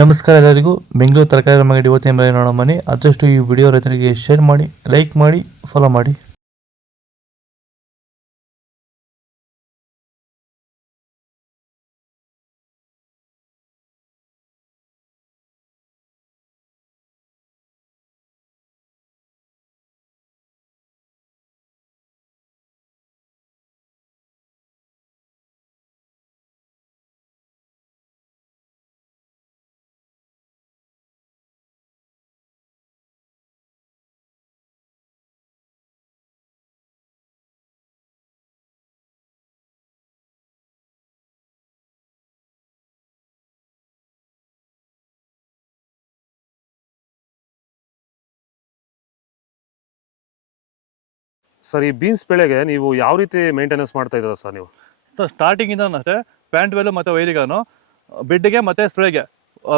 ನಮಸ್ಕಾರ ಎಲ್ಲರಿಗೂ. ಬೆಂಗಳೂರು ತರಕಾರಿ ಮಾರ್ಕೆಟ್ ಇವತ್ತಿನ ಬೆಲೆ ನೋಡೋ ಬನ್ನಿ. ಆದಷ್ಟು ಈ ವಿಡಿಯೋ ರೈತರಿಗೆ ಶೇರ್ ಮಾಡಿ, ಲೈಕ್ ಮಾಡಿ, ಫಾಲೋ ಮಾಡಿ. ಸರ್, ಈ ಬೀನ್ಸ್ ಬೆಳೆಗೆ ನೀವು ಯಾವ ರೀತಿ ಮೇಂಟೆನೆನ್ಸ್ ಮಾಡ್ತಾ ಇದ್ದೀರಾ ಸರ್ ನೀವು? ಸರ್ ಸ್ಟಾರ್ಟಿಂಗಿಂದ ಅಷ್ಟೇ ಪ್ಯಾಂಟ್ ವೆಲ್ ಮತ್ತು ವೈರಿಗಾನು ಬಿಡ್ಡಿಗೆ ಮತ್ತು ಸ್ಪ್ರೇಗೆ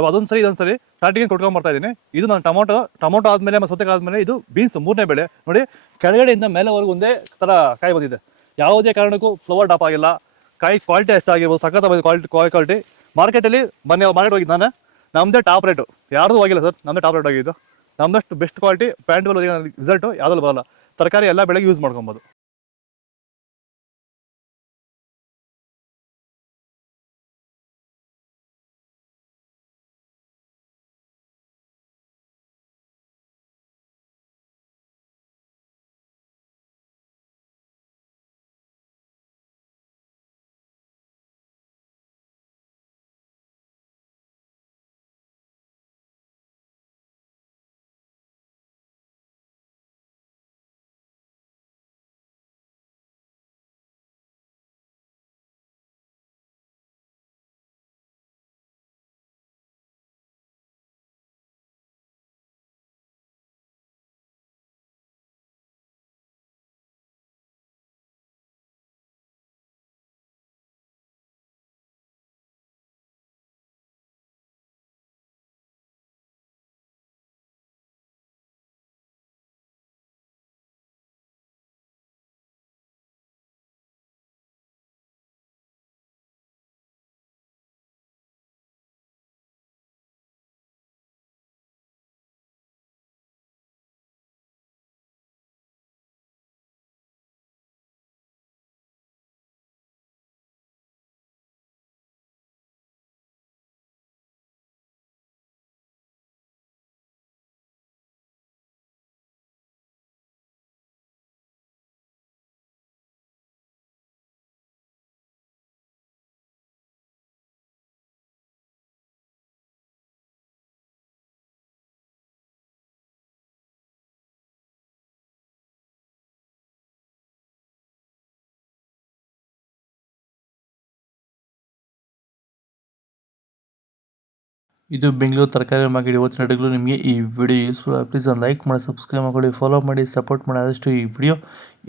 ಅದೊಂದು ಸರಿ ಇದೊಂದು ಸರಿ ಸ್ಟಾರ್ಟಿಂಗ್ ಕೊಟ್ಕೊಂಡ್ಬರ್ತಾ ಇದ್ದೀನಿ. ಇದು ನಾನು ಟೊಮೊಟೊ ಆದಮೇಲೆ ಮತ್ತು ಸೌತೆಕಾಯಿ ಆದಮೇಲೆ ಇದು ಬೀನ್ಸ್ ಮೂರನೇ ಬೆಳೆ. ನೋಡಿ, ಕೆಳಗಡೆಯಿಂದ ಮೇಲೆವರೆಗೂ ಒಂದೇ ಥರ ಕಾಯಿ ಬಂದಿದೆ. ಯಾವುದೇ ಕಾರಣಕ್ಕೂ ಫ್ಲವರ್ ಟಾಪ್ ಆಗಿಲ್ಲ. ಕಾಯಿ ಕ್ವಾಲಿಟಿ ಎಷ್ಟಾಗಿರ್ಬೋದು, ಸಖತ್ ಕ್ವಾಲಿಟಿ. ಮಾರ್ಕೆಟಲ್ಲಿ ಮಾರ್ಕೆಟ್ ಹೋಗಿದ್ದು ನಾನು, ನಮ್ಮದೇ ಟಾಪ್ ರೇಟು, ಯಾರ್ದು ಹೋಗಿಲ್ಲ ಸರ್, ನಮ್ಮದೇ ಟಾಪ್ ರೇಟ್ ಆಗಿದ್ದು. ನಮ್ಮದಷ್ಟು best quality pant well result ಯಾವುದಲ್ಲೂ ಬರೋಲ್ಲ. ತರಕಾರಿ ಎಲ್ಲ ಬೆಳೆಗೆ ಯೂಸ್ ಮಾಡ್ಕೊಬೋದು. ಇದು ಬೆಂಗಳೂರು ತರಕಾರಿ ಮಾರ್ಕೆಟ್ ಇವತ್ತಿನ ರೇಟ್ಗಳು. ನಿಮಗೆ ಈ ವಿಡಿಯೋ ಯೂಸ್ಫುಲ್ ಪ್ಲೀಸ್ ಒಂದು ಲೈಕ್ ಮಾಡಿ, ಸಬ್ಸ್ಕ್ರೈಬ್ ಮಾಡಿ, ಫಾಲೋ ಮಾಡಿ, ಸಪೋರ್ಟ್ ಮಾಡಿ. ಆದಷ್ಟು ಈ ವಿಡಿಯೋ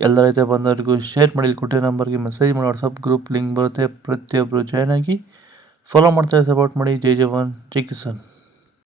ಎಲ್ಲ ರೈತ ಬಂದವರಿಗೂ ಶೇರ್ ಮಾಡಿ. ಕೊಟ್ಟೆ ನಂಬರ್ಗೆ ಮೆಸೇಜ್ ಮಾಡಿ, ವಾಟ್ಸಪ್ ಗ್ರೂಪ್ ಲಿಂಕ್ ಬರುತ್ತೆ, ಪ್ರತಿಯೊಬ್ಬರು ಜಾಯ್ನ್ ಆಗಿ ಫಾಲೋ ಮಾಡ್ತಾರೆ, ಸಪೋರ್ಟ್ ಮಾಡಿ. ಜೈ ಜವಾನ್, ಜೈ ಕಿಸಾನ್.